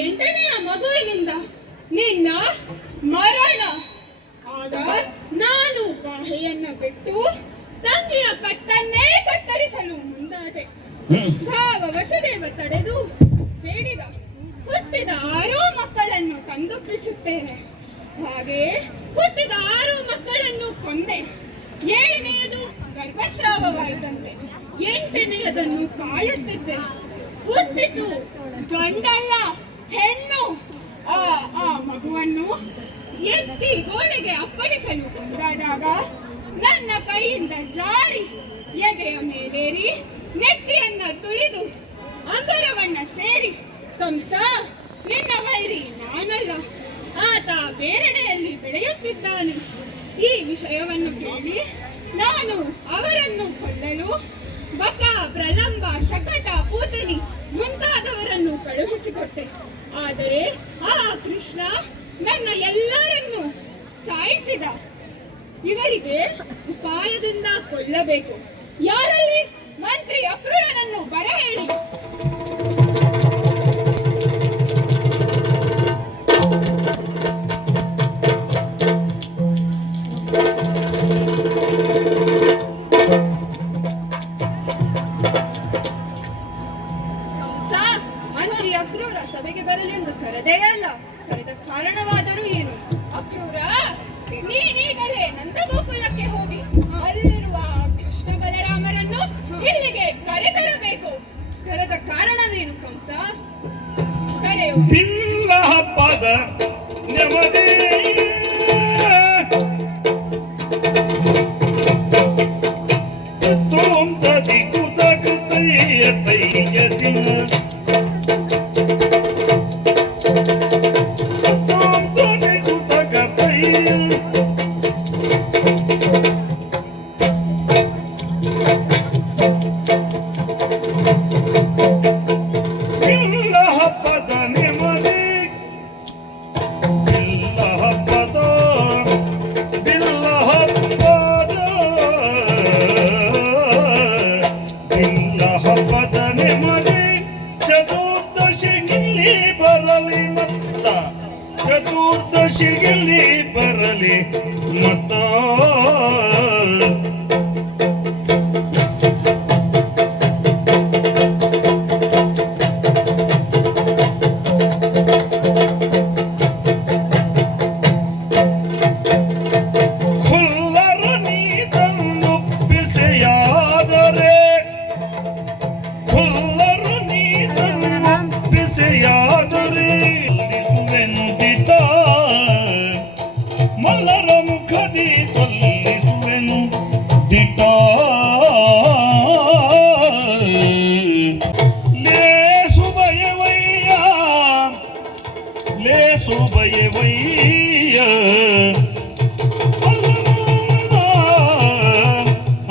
8ನೆಯ ಮಗುವಿನಿಂದ ನಿನ್ನ ಮರಣ. ಆಗ ನಾನು ಬಾಹೆಯನ್ನ ಬಿಟ್ಟು ತಂಗಿಯ ಕತ್ತನ್ನೇ ಕತ್ತರಿಸಲು ಮುಂದಾದೆ. ಭಾವ ವಸುದೇವ ತಡೆದು ಬೇಡಿದ. ಹುಟ್ಟಿದ 6 ಮಕ್ಕಳನ್ನು ತಂದೊಪ್ಪಿಸುತ್ತೇನೆ. ಹಾಗೆ ಹುಟ್ಟಿದ 6 ಮಕ್ಕಳನ್ನು ಕೊಂದೆ. 7ನೆಯದು ಗರ್ಭಸ್ರಾವವಾಯಿತಂತೆ. 8ನೆಯದನ್ನು ಕಾಯುತ್ತಿದ್ದೆ. ಹುಟ್ಟಿತು ಗಂಡಲ್ಲ ಹೆಣ್ಣು. ಆ ಮಗುವನ್ನು ಎತ್ತಿ ಗೋಡೆಗೆ ಅಪ್ಪಳಿಸಲು ಮುಂದಾದಾಗ ನನ್ನ ಕೈಯಿಂದ ಜಾರಿ ಎದೆಯ ಮೇಲೇರಿ ನೆತ್ತಿಯನ್ನ ತುಳಿದು ಅಂಬರವನ್ನ ಸೇರಿ, ಕಂಸ ನಿನ್ನ ವೈರಿ ನಾನಲ್ಲ, ಆತ ಬೇರೆಡೆಯಲ್ಲಿ ಬೆಳೆಯುತ್ತಿದ್ದಾನೆ. ಈ ವಿಷಯವನ್ನು ಕೇಳಿ ನಾನು ಅವರನ್ನು ಕೊಲ್ಲಲು ಬಕ, ಪ್ರಲಂಬ, ಶಕಟ, ಪೂತನಿ ಮುಂತಾದವರನ್ನು ಕಳುಹಿಸಿಕೊಟ್ಟೆ. ಆದರೆ ಆ ಕೃಷ್ಣ ನನ್ನ ಎಲ್ಲರನ್ನು ಸಾಯಿಸಿದ. ಇವರಿಗೆ ಉಪಾಯದಿಂದ ಕೊಲ್ಲಬೇಕು. ಯಾರಲ್ಲಿ? ಮಂತ್ರಿ ಅಕ್ರೂರನನ್ನು ಬರಹೇಳಿ. ಮಂತ್ರಿ ಅಕ್ರೂರ ಸಭೆಗೆ ಬರಲಿ ಎಂದು ಕರೆದೇ ಅಲ್ಲ. ಕರೆದ ಕಾರಣವಾದರೂ ಏನು? ಅಕ್ರೂರ, ನೀನೀಗಲೇ ನಂದಗೋಕುಲಕ್ಕೆ ಹೋಗಿ ಅಲ್ಲಿರುವ ಕೃಷ್ಣ ಬಲರಾಮರನ್ನು ಇಲ್ಲಿಗೆ ಕರೆತರಬೇಕು. ಕರೆದ ಕಾರಣವೇನು ಕಂಸ? ಕರೆಯು. ಹಬ್ಬದ ನೆಮ್ಮದಿ ತೋಂತದಿ ಕುತಕತೆಯ ತೈಯದಿನ ತೋಂತದಿ ಕುತಕತೆಯ ಚತುರ್ದಶಿಯಲ್ಲಿ ಬರಲಿ ಮತ.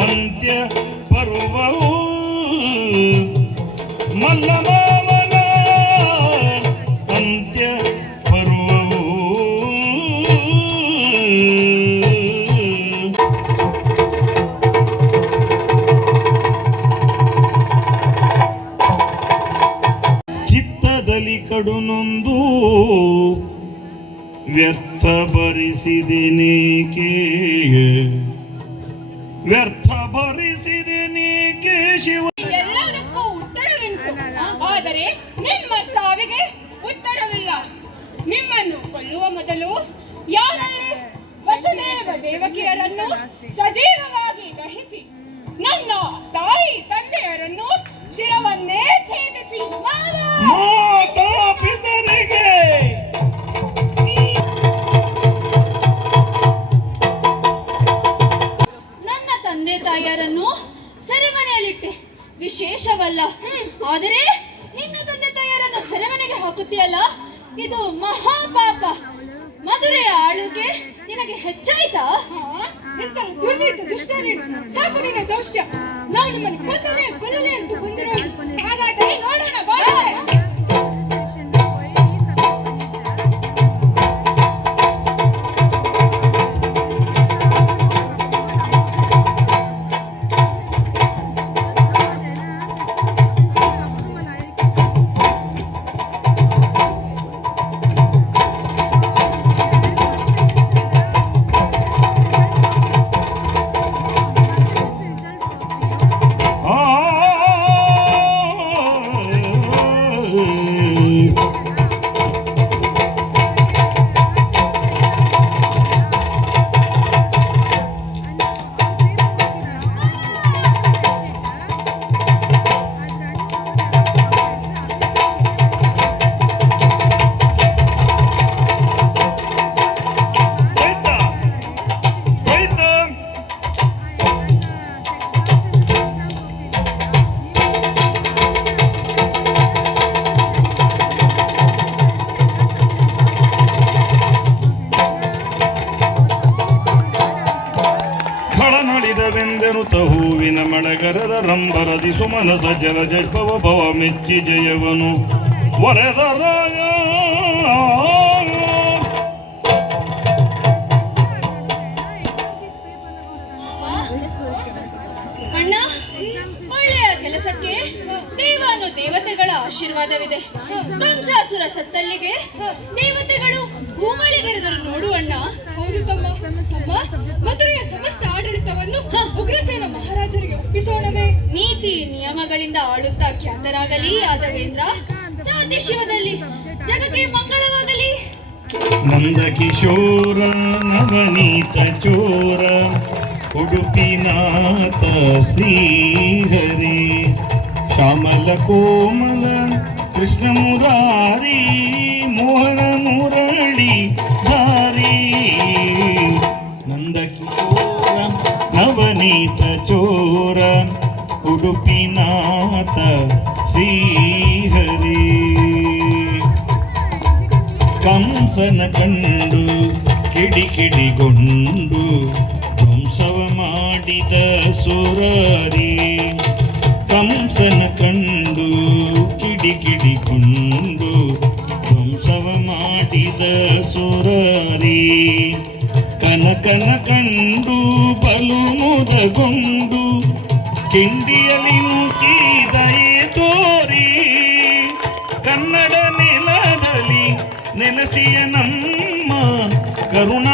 ಅಂತ್ಯ ಪರ್ವವು ಮಲ್ಲಮಾಮನ ಅಂತ್ಯ ಪರ್ವವು. ಚಿತ್ತದಲ್ಲಿ ಕಡುನೊಂದು ವ್ಯರ್ಥ ಭರಿಸಿದೆನೇಕೆ, ವ್ಯರ್ಥ ಭರಿಸಿದೆನೇಕೆ ಶಿವ. ಎಲ್ಲದಕ್ಕೂ ಉತ್ತರವುಂಟು, ಆದರೆ ನಿಮ್ಮ ಸಾವಿಗೆ ಉತ್ತರವಿಲ್ಲ. ನಿಮ್ಮನ್ನು ಕೊಲ್ಲುವ ಮೊದಲು ಯಾರಲ್ಲಿ ವಸುದೇವ ದೇವಕಿಯರನ್ನು ಸಜೀವವಾಗಿ ದಹಿಸಿ ನನ್ನ ತಾಯಿ ತಂದೆಯರನ್ನು ಶಿರವನ್ನೇ ಛೇದಿಸಿ ಪಿತರಿಗೆ ನನ್ನ ತಂದೆ ತಾಯಿಯರನ್ನು ಸೆರೆಮನೆಯಲ್ಲಿಟ್ಟೆ, ವಿಶೇಷವಲ್ಲ. ಆದರೆ ನಿನ್ನ ತಂದೆ ತಾಯಿಯರನ್ನು ಸೆರೆಮನೆಗೆ ಹಾಕುತ್ತೀಯಲ್ಲ, ಇದು ಮಹಾಪಾಪ. ಮಧುರೆಯ ಆಳುಗೆ ನಿನಗೆ ಹೆಚ್ಚಾಯ್ತಾ? ಸಾಕು ನಿನ್ನ ದೌಷ್ಟ್ಯ. ನಾವು ನಿಮ್ಮನ್ನು ಕೊಲ್ಲಲೆ ಅಂತ ಬಂದಿರೋದು. ಹಾಗಾದ್ರೆ ನೋಡೋಣ ಬಾ. ಮನಸ ಜಲ ಜೈಭವ ಭವ ಮೆಚ್ಚಿ ಜಯವನು ವರೆದರಾಯ. ಅಣ್ಣ, ಒಳ್ಳೆಯ ಕೆಲಸಕ್ಕೆ ದೇವಾನು ದೇವತೆಗಳ ಆಶೀರ್ವಾದವಿದೆ. ಕಂಸಾಸುರ ಸತ್ತಲ್ಲಿಗೆ ದೇವತೆಗಳು ಭೂಮಳಿಗೆರೆದರು ನೋಡು ಅಣ್ಣ. ಹೌದು ತಮ್ಮ. ತಮ್ಮ, ಮಧುರೆಯ ಸಮಸ್ತ ಆಡಳಿತವನ್ನು ಉಗ್ರಸೇನ ಮಹಾರಾಜರಿಗೆ ಒಪ್ಪಿಸೋಣವೇ? ನೀತಿ ನಿಯಮಗಳಿಂದ ಆಳುತ್ತಾ ಖ್ಯಾತರಾಗಲಿ ಯಾದವೇಂದ್ರ. ಸಾಧ್ಯ ಶಿವದಲ್ಲಿ ಜಗಕ್ಕೆ ಮಂಗಳವಾಗಲಿ. ನಂದ ಕಿಶೋರ ನವನೀತ ಚೋರ ಉಡುಪಿನಾಥ ಶ್ರೀಹರಿ ಶ್ಯಾಮಲ ಕೋಮಲ ಕೃಷ್ಣ ಮುರಾರಿ ಮೋಹನ ಮುರಳಿ ಧಾರಿ. ನಂದ ಕಿಶೋರ ನವನೀತ ಚೋರ ಉಡುಪಿನಾಥ ಶ್ರೀಹರಿ ಕಂಸನ ಕಂಡು ಕಿಡಿಕಿಡಿಗೊಂಡು ಧ್ವಂಸವ ಮಾಡಿದ ಸುರರಿ. ಕಂಸನ ಕಂಡು ಕಿಡಿಕಿಡಿಗೊಂಡು ಧ್ವಂಸವ ಮಾಡಿದ ಸುರರಿ. ಕನಕನ ಕಂಡು ಬಲು ಮುದಗೊಂಡು ಕಿಂಡಿಯಲ್ಲಿ ಮುಗಿದಯೇ ತೋರಿ. ಕನ್ನಡ ನೆಲದಲ್ಲಿ ನೆಲೆಸಿಯ ನಮ್ಮ ಕರುಣ